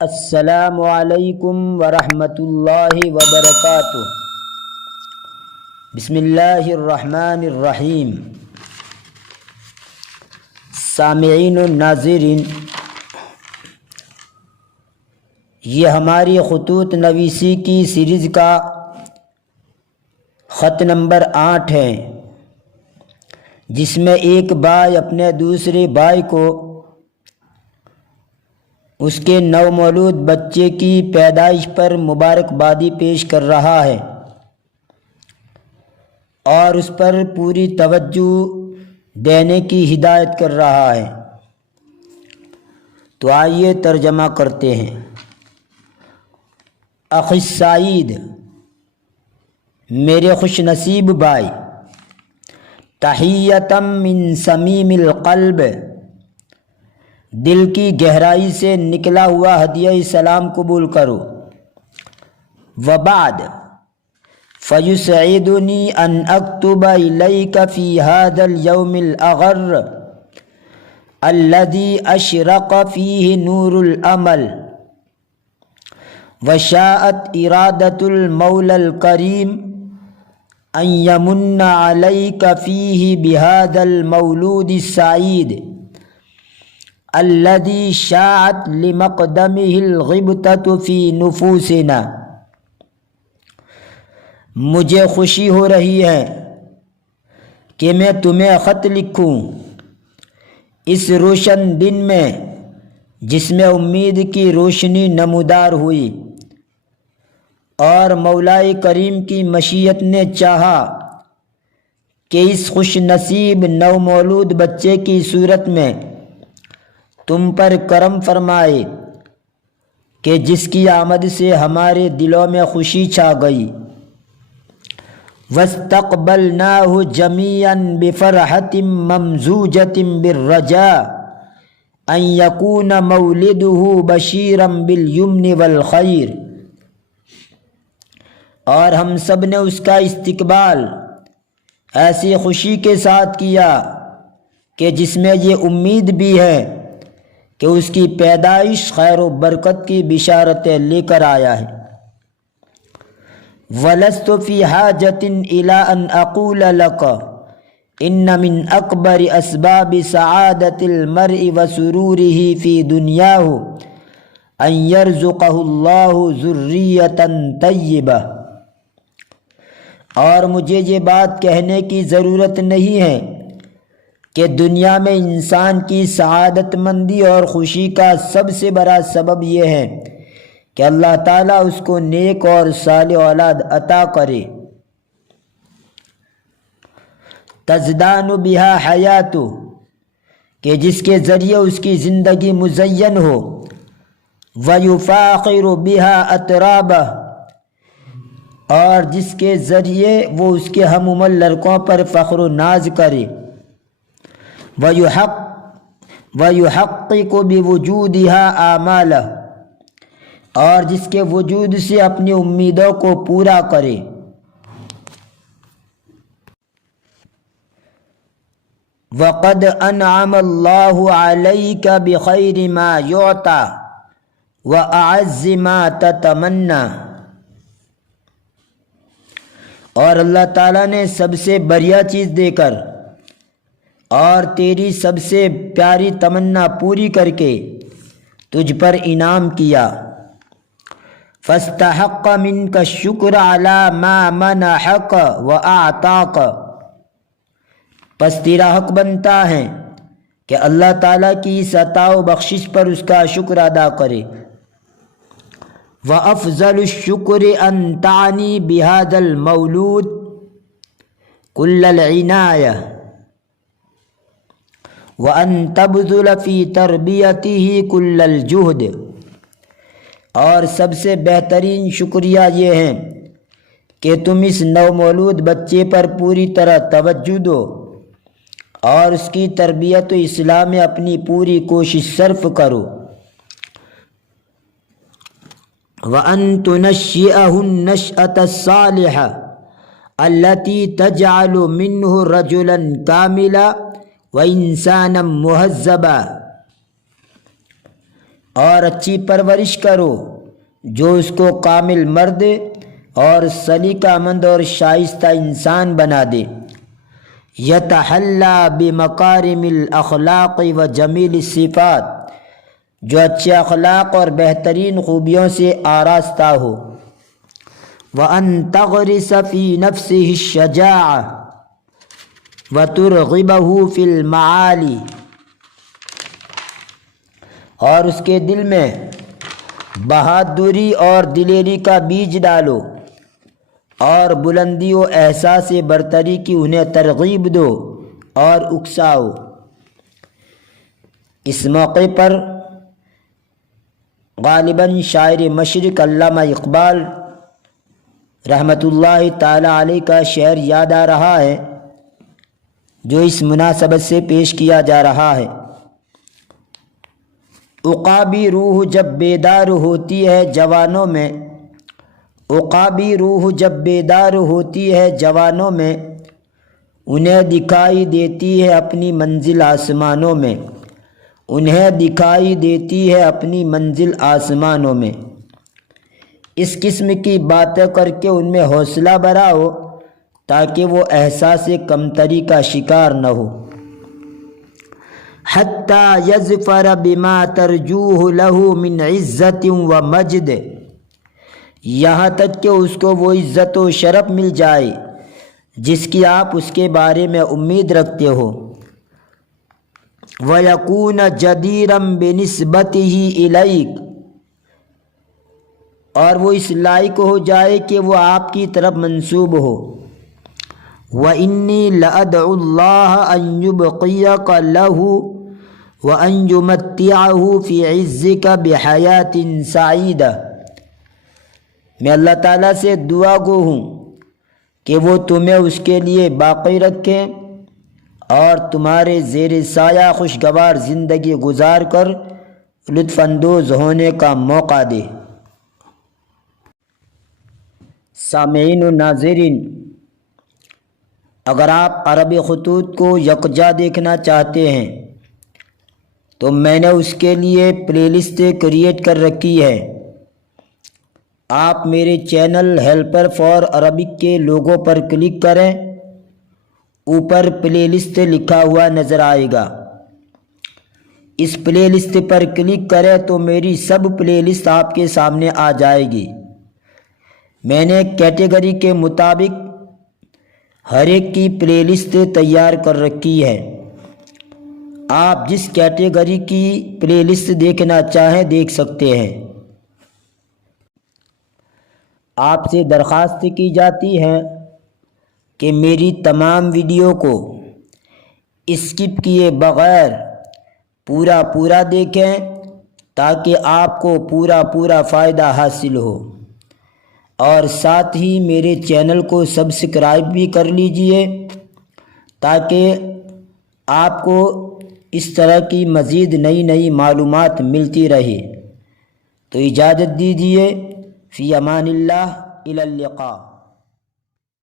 السلام علیکم ورحمۃ اللہ وبرکاتہ۔ بسم اللہ الرحمن الرحیم۔ سامعین و ناظرین، یہ ہماری خطوط نویسی کی سیریز کا خط نمبر 8 ہے، جس میں ایک بھائی اپنے دوسرے بھائی کو اس کے نومولود بچے کی پیدائش پر مبارکبادی پیش کر رہا ہے اور اس پر پوری توجہ دینے کی ہدایت کر رہا ہے۔ تو آئیے ترجمہ کرتے ہیں۔ اخی سعید، میرے خوش نصیب بھائی، تحیۃ من صمیم القلب، دل کی گہرائی سے نکلا ہوا ہدیہ سلام قبول کرو۔ وبعد، فیسعدنی ان اکتب الیک فی ھذا اليوم الاغر الذی اشرق فیہ نور الامل، وشاءت ارادۃ المولی الکریم ان یمن علیک فیہ بھذا المولود السعید الذی شاعت لمقدمہ الغبطۃ فی نفوسنا۔ مجھے خوشی ہو رہی ہے کہ میں تمہیں خط لکھوں اس روشن دن میں جس میں امید کی روشنی نمودار ہوئی اور مولا کریم کی مشیت نے چاہا کہ اس خوش نصیب نومولود بچے کی صورت میں تم پر کرم فرمائے کہ جس کی آمد سے ہمارے دلوں میں خوشی چھا گئی۔ وَاسْتَقْبَلْنَاهُ جَمِيعًا بِفَرْحَةٍ مَمْزُوجَةٍ بِالرَّجَاءِ أَنْ يَكُونَ مَوْلِدُهُ بَشِيرًا بِالْيُمْنِ وَالْخَيْرِ، اور ہم سب نے اس کا استقبال ایسی خوشی کے ساتھ کیا کہ جس میں یہ امید بھی ہے کہ اس کی پیدائش خیر و برکت کی بشارتیں لے کر آیا ہے۔ وَلَسْتُ فِي حَاجَةٍ إِلَىٰ أَنْ أَقُولَ لَكَ إِنَّ مِنْ أَكْبَرِ أَسْبَابِ سَعَادَةِ الْمَرْءِ وَسُرُورِهِ فِي دُنْيَاهُ أَنْ يَرْزُقَهُ اللَّهُ ذُرِّيَّةً طَيِّبَةً، اور مجھے یہ بات کہنے کی ضرورت نہیں ہے کہ دنیا میں انسان کی سعادت مندی اور خوشی کا سب سے بڑا سبب یہ ہے کہ اللہ تعالیٰ اس کو نیک اور صالح اولاد عطا کرے۔ تزدان بہا حیاتہ، کہ جس کے ذریعے اس کی زندگی مزین ہو۔ ویفاخر بہا اطرابہ، اور جس کے ذریعے وہ اس کے ہم عمر لڑکوں پر فخر و ناز کرے۔ وَيُحَقِّقُ بِوُجُودِهَا آمَالَهُ، اور جس کے وجود سے اپنی امیدوں کو پورا کرے۔ وَقَدْ أَنْعَمَ اللَّهُ عَلَيْكَ بِخَيْرِ مَا يُعْطَى وَأَعَزِّ مَا تَتَمَنَّى، اور اللہ تعالیٰ نے سب سے بڑھیا چیز دے کر اور تیری سب سے پیاری تمنا پوری کر کے تجھ پر انعام کیا۔ فاستحق منك الشکر علی ما منحک واعطاک، پس تیرا حق بنتا ہے کہ اللہ تعالیٰ کی اس عطا و بخشش پر اس کا شکر ادا کرے۔ وافضل الشکر ان تعنی بهذا المولود کل العنایہ وَأَن تَبْذُلَ فِي تَرْبِيَتِهِ كُلَّ الْجُهْدِ، اور سب سے بہترین شکریہ یہ ہے کہ تم اس نومولود بچے پر پوری طرح توجہ دو اور اس کی تربیت و اصلاح میں اپنی پوری کوشش صرف کرو۔ وَأَن تُنَشِّئَهُ النَّشْأَةَ الصَّالِحَةَ الَّتِي تَجْعَلُ مِنْهُ رَجُلًا كَامِلًا وَإِنسَانًا مُهَذَّبًا، اور اچھی پرورش کرو جو اس کو کامل مرد اور سلیقہ مند اور شائستہ انسان بنا دے۔ یتحلی بمکارم الاخلاق و جمیل الصفات، جو اچھے اخلاق اور بہترین خوبیوں سے آراستہ ہو۔ وَأَن تَغْرِسَ فِي نَفْسِهِ الشَّجَاعَةَ وَتُرْغِبَهُ فِي الْمَعَالِي، اور اس کے دل میں بہادری اور دلیری کا بیج ڈالو، اور بلندی و احساس برتری کی انہیں ترغیب دو اور اکساؤ۔ اس موقع پر غالباً شاعر مشرق علامہ اقبال رحمۃ اللہ تعالی علیہ کا شعر یاد آ رہا ہے جو اس مناسبت سے پیش کیا جا رہا ہے۔ عقابی روح جب بیدار ہوتی ہے جوانوں میں، عقابی روح جب بیدار ہوتی ہے جوانوں میں، انہیں دکھائی دیتی ہے اپنی منزل آسمانوں میں، انہیں دکھائی دیتی ہے اپنی منزل آسمانوں میں۔ اس قسم کی باتیں کر کے ان میں حوصلہ بڑھاؤ تاکہ وہ احساس کمتری کا شکار نہ ہو۔ حتی یظفر بما ترجوہ لہ من عزت و مجد، یہاں تک کہ اس کو وہ عزت و شرف مل جائے جس کی آپ اس کے بارے میں امید رکھتے ہو۔ وَيَكُونَ جَدِيرًا بِنِسْبَتِهِ إِلَيْكَ، اور وہ اس لائق ہو جائے کہ وہ آپ کی طرف منسوب ہو۔ وَإِنِّي لَأَدْعُو اللَّهَ أَن يُبْقِيَكَ لَهُ وَأَن يُمَتِّعَهُ فِي عِزِّكَ بِحَيَاةٍ سَعِيدَةٍ، میں اللہ تعالیٰ سے دعا گو ہوں کہ وہ تمہیں اس کے لیے باقی رکھے اور تمہارے زیر سایہ خوشگوار زندگی گزار کر لطف اندوز ہونے کا موقع دے۔ سامعین و ناظرین، اگر آپ عربی خطوط کو یکجا دیکھنا چاہتے ہیں تو میں نے اس کے لیے پلے لسٹ کریٹ کر رکھی ہے۔ آپ میرے چینل ہیلپر فار عربک کے لوگو پر کلک کریں، اوپر پلے لسٹ لکھا ہوا نظر آئے گا، اس پلے لسٹ پر کلک کریں تو میری سب پلے لسٹ آپ کے سامنے آ جائے گی۔ میں نے کیٹیگری کے مطابق ہر ایک کی پلے لسٹ تیار کر رکھی ہے، آپ جس کیٹیگری کی پلے لسٹ دیکھنا چاہیں دیکھ سکتے ہیں۔ آپ سے درخواست کی جاتی ہے کہ میری تمام ویڈیو کو اسکپ کیے بغیر پورا دیکھیں تاکہ آپ کو پورا فائدہ حاصل ہو، اور ساتھ ہی میرے چینل کو سبسکرائب بھی کر لیجئے تاکہ آپ کو اس طرح کی مزید نئی معلومات ملتی رہے۔ تو اجازت دیجیے، فی امان اللہ، الی اللقاء۔